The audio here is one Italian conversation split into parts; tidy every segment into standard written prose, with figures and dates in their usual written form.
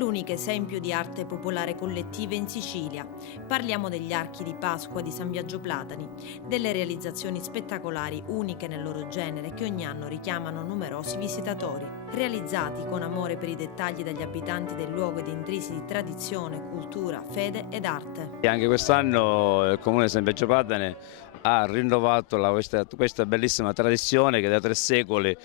l'unico esempio di arte popolare collettiva in Sicilia. Parliamo degli archi di Pasqua di San Biagio Platani, delle realizzazioni spettacolari uniche nel loro genere che ogni anno richiamano numerosi visitatori, realizzati con amore per i dettagli dagli abitanti del luogo ed intrisi di tradizione, cultura, fede ed arte. E anche quest'anno il Comune di San Biagio Platani ha rinnovato questa bellissima tradizione che da 3 secoli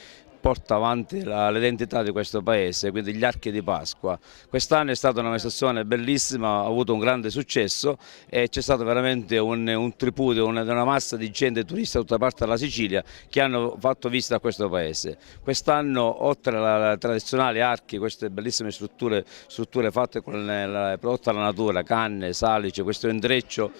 porta avanti l'identità di questo paese, quindi gli archi di Pasqua. Quest'anno è stata una manifestazione bellissima, ha avuto un grande successo e c'è stato veramente un tripudio, una massa di gente, turisti da tutta parte della Sicilia che hanno fatto visita a questo paese. Quest'anno, oltre alle tradizionali archi, queste bellissime strutture fatte con prodotte dalla natura, canne, salice, questo intreccio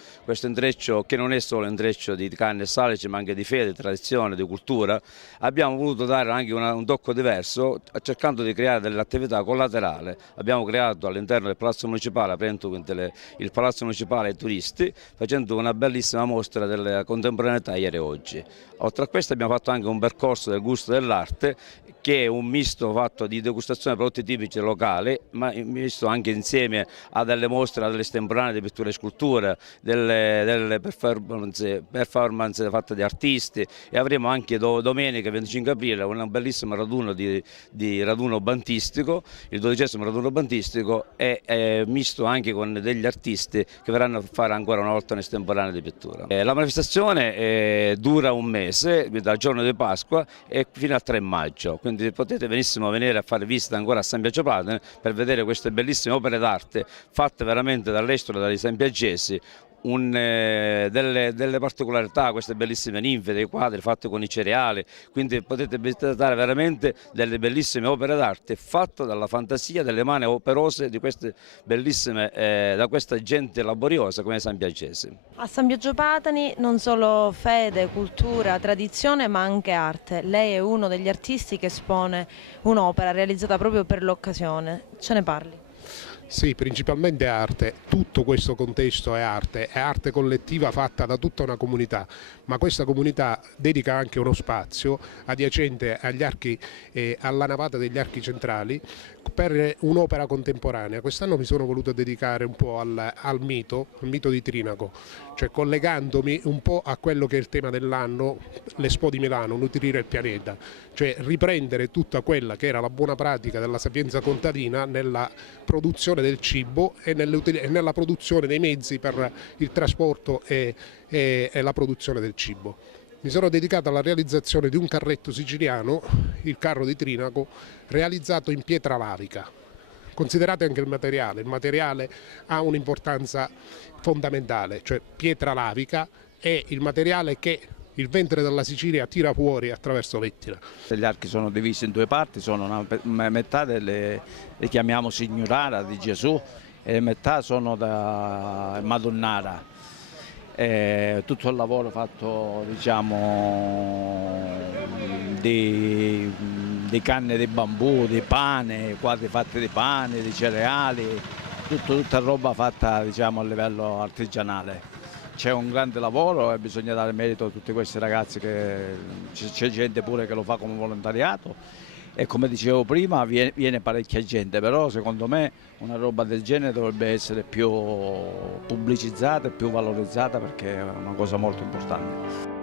che non è solo intreccio di canne e salice ma anche di fede, di tradizione, di cultura, abbiamo voluto dare anche un tocco diverso cercando di creare delle attività collaterali. Abbiamo creato all'interno del Palazzo Municipale, aprendo il Palazzo Municipale ai turisti, facendo una bellissima mostra della contemporaneità ieri e oggi. Oltre a questo abbiamo fatto anche un percorso del gusto dell'arte che è un misto fatto di degustazione di prodotti tipici locali, ma misto anche insieme a delle mostre, a delle estemporanee di pittura e scultura, delle performance fatte di artisti, e avremo anche domenica 25 aprile un bellissimo raduno bantistico, il 12° raduno bantistico, e misto anche con degli artisti che verranno a fare ancora una volta un'estemporanea di pittura. La manifestazione dura un mese, dal giorno di Pasqua e fino al 3 maggio. Quindi potete benissimo venire a fare visita ancora a San Biagio Platani per vedere queste bellissime opere d'arte fatte veramente dall'estero, dagli sanbiagesi, delle particolarità, queste bellissime ninfe, dei quadri fatti con i cereali, quindi potete visitare veramente delle bellissime opere d'arte fatte dalla fantasia, delle mani operose di queste bellissime, da questa gente laboriosa come i sanbiagesi. A San Biagio Platani non solo fede, cultura, tradizione ma anche arte. Lei è uno degli artisti che espone un'opera realizzata proprio per l'occasione. Ce ne parli? Sì, principalmente arte, tutto questo contesto è arte collettiva fatta da tutta una comunità, ma questa comunità dedica anche uno spazio adiacente agli archi, alla navata degli archi centrali per un'opera contemporanea. Quest'anno mi sono voluto dedicare un po' al mito di Trinaco, cioè collegandomi un po' a quello che è il tema dell'anno, l'Expo di Milano, nutrire il pianeta, cioè riprendere tutta quella che era la buona pratica della sapienza contadina nella produzione del cibo e nella produzione dei mezzi per il trasporto e la produzione del cibo. Mi sono dedicato alla realizzazione di un carretto siciliano, il carro di Trinaco, realizzato in pietra lavica. Considerate anche il materiale ha un'importanza fondamentale, cioè pietra lavica è il materiale che il ventre della Sicilia tira fuori attraverso l'Etna. Gli archi sono divisi in 2 parti, sono una metà le chiamiamo Signorara di Gesù e metà sono da Madonnara. Tutto il lavoro fatto, diciamo, di canne di bambù, di pane, quadri fatti di pane, di cereali, tutta roba fatta, diciamo, a livello artigianale. C'è un grande lavoro e bisogna dare merito a tutti questi ragazzi, c'è gente pure che lo fa come volontariato e come dicevo prima viene parecchia gente, però secondo me una roba del genere dovrebbe essere più pubblicizzata e più valorizzata perché è una cosa molto importante.